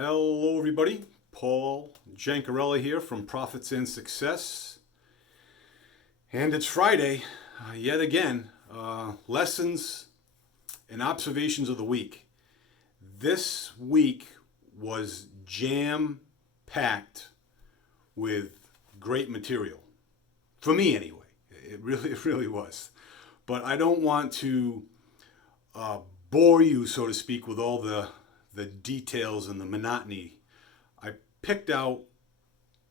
Hello, everybody. Paul Jancarella here from Profits and Success. And it's Friday, yet again. Lessons and observations of the week. This week was jam packed with great material. For me, anyway. It really was. But I don't want to bore you, so to speak, with all the details and the monotony. I picked out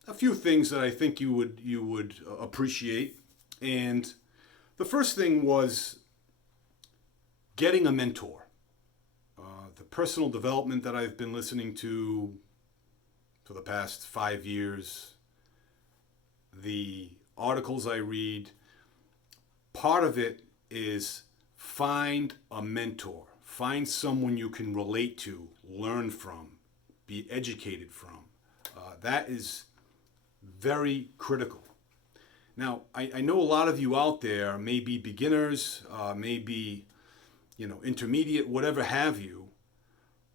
a few things that I think you would appreciate, and the first thing was getting a mentor. The personal development that I've been listening to for the past 5 years, the articles I read, part of it is find a mentor. Find someone you can relate to, learn from, be educated from. That is very critical. Now, I know a lot of you out there may be beginners, maybe intermediate, whatever have you,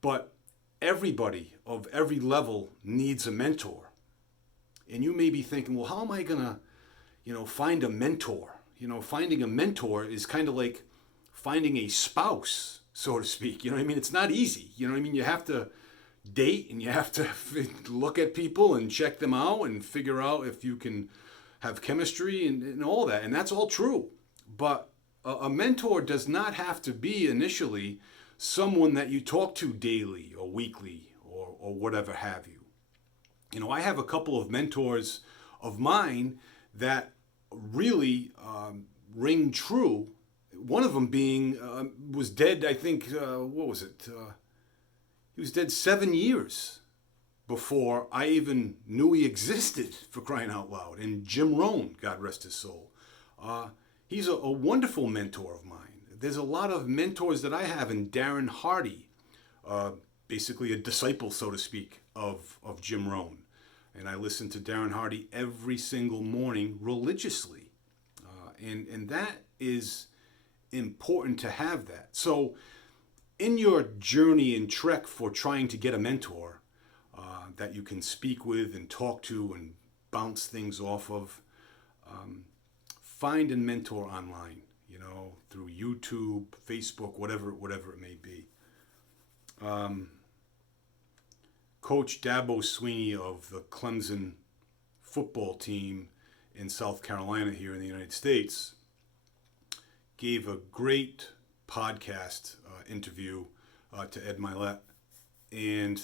but everybody of every level needs a mentor. And you may be thinking, well, how am I gonna, find a mentor? Finding a mentor is kind of like finding a spouse, so to speak. It's not easy. You have to date and you have to look at people and check them out and figure out if you can have chemistry and all that. And that's all true. But a mentor does not have to be initially someone that you talk to daily or weekly or whatever have you. I have a couple of mentors of mine that really ring true. One of them being was dead, I think, what was it? He was dead 7 years before I even knew he existed, for crying out loud. And Jim Rohn, God rest his soul. He's a wonderful mentor of mine. There's a lot of mentors that I have, and Darren Hardy, basically a disciple, so to speak, of Jim Rohn. And I listen to Darren Hardy every single morning religiously. And that is important to have that. So in your journey and trek for trying to get a mentor that you can speak with and talk to and bounce things off of, find a mentor online, through YouTube, Facebook, whatever it may be. Coach Dabo Swinney of the Clemson football team in South Carolina here in the United States gave a great podcast interview to Ed Milet. And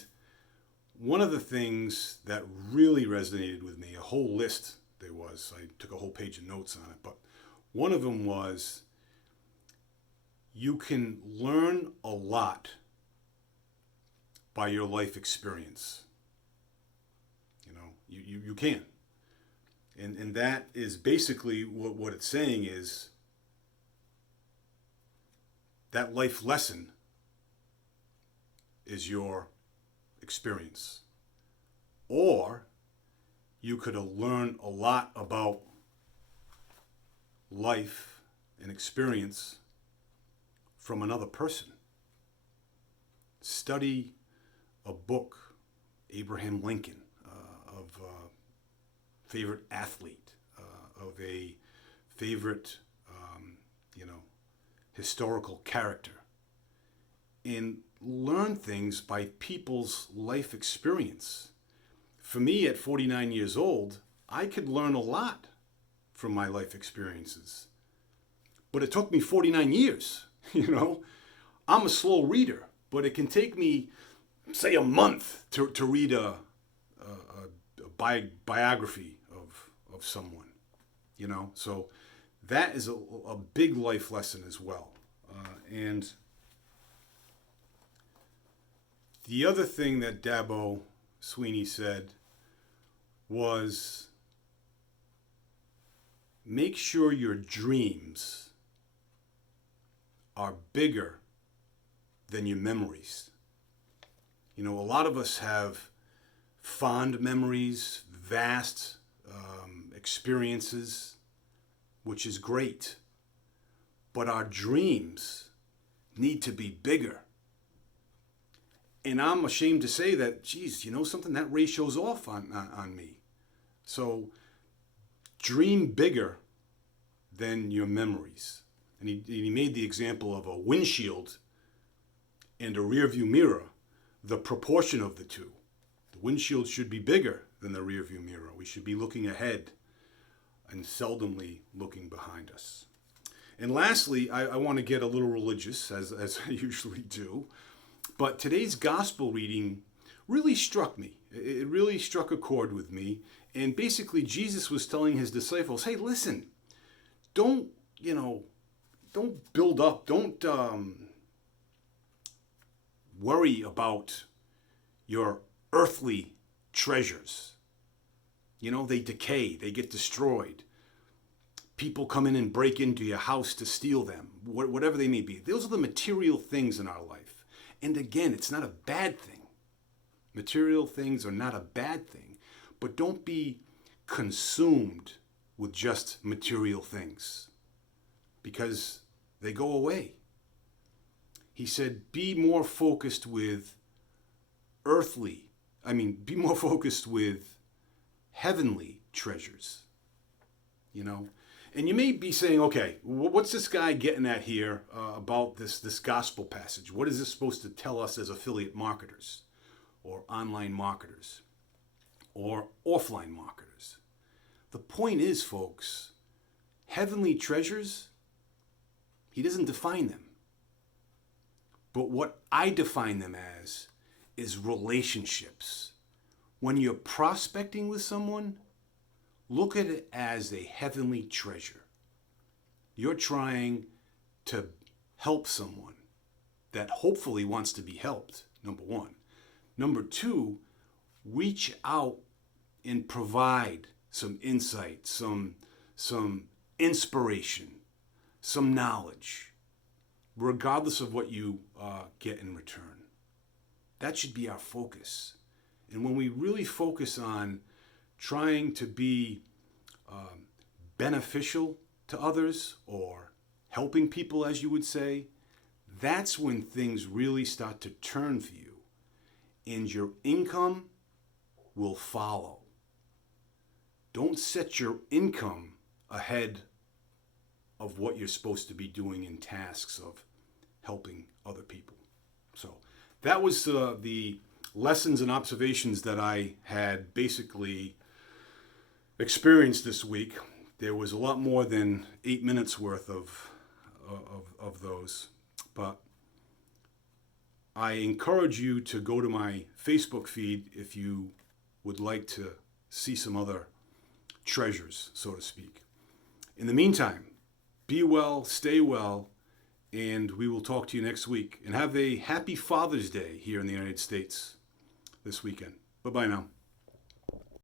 one of the things that really resonated with me, a whole list there was, I took a whole page of notes on it, but one of them was you can learn a lot by your life experience. You can. And that is basically what it's saying is that life lesson is your experience. Or you could learn a lot about life and experience from another person. Study a book, Abraham Lincoln, of a favorite athlete, of a favorite, historical character, and learn things by people's life experience. For me, at 49 years old, I could learn a lot from my life experiences. But it took me 49 years, I'm a slow reader, but it can take me, say, a month to read a biography of someone, So that is a big life lesson as well. And the other thing that Dabo Swinney said was make sure your dreams are bigger than your memories. A lot of us have fond memories, vast experiences, which is great. But our dreams need to be bigger. And I'm ashamed to say that, geez, you know something? That ratio's off on me. So dream bigger than your memories. And he made the example of a windshield and a rearview mirror, the proportion of the two. The windshield should be bigger than the rearview mirror. We should be looking ahead and seldomly looking behind us. And lastly, I want to get a little religious, as I usually do. But today's gospel reading really struck me. It really struck a chord with me. And basically, Jesus was telling his disciples, hey, listen, don't build up, don't worry about your earthly treasures. You know, they decay, they get destroyed. People come in and break into your house to steal them, whatever they may be. Those are the material things in our life. And again, it's not a bad thing. Material things are not a bad thing, but don't be consumed with just material things because they go away. He said, be more focused with be more focused with heavenly treasures, you know? And you may be saying, okay, what's this guy getting at here about this gospel passage? What is this supposed to tell us as affiliate marketers or online marketers or offline marketers? The point is, folks, heavenly treasures, he doesn't define them. But what I define them as is relationships. When you're prospecting with someone, look at it as a heavenly treasure. You're trying to help someone that hopefully wants to be helped, number one. Number two, reach out and provide some insight, some inspiration, some knowledge, regardless of what you get in return. That should be our focus. And when we really focus on trying to be beneficial to others or helping people, as you would say, that's when things really start to turn for you and your income will follow. Don't set your income ahead of what you're supposed to be doing in tasks of helping other people. So that was the lessons and observations that I had basically experienced this week. There was a lot more than 8 minutes worth of those, but I encourage you to go to my Facebook feed if you would like to see some other treasures, so to speak. In the meantime, be well, stay well, and we will talk to you next week. And have a happy Father's Day here in the United States this weekend. Bye-bye now.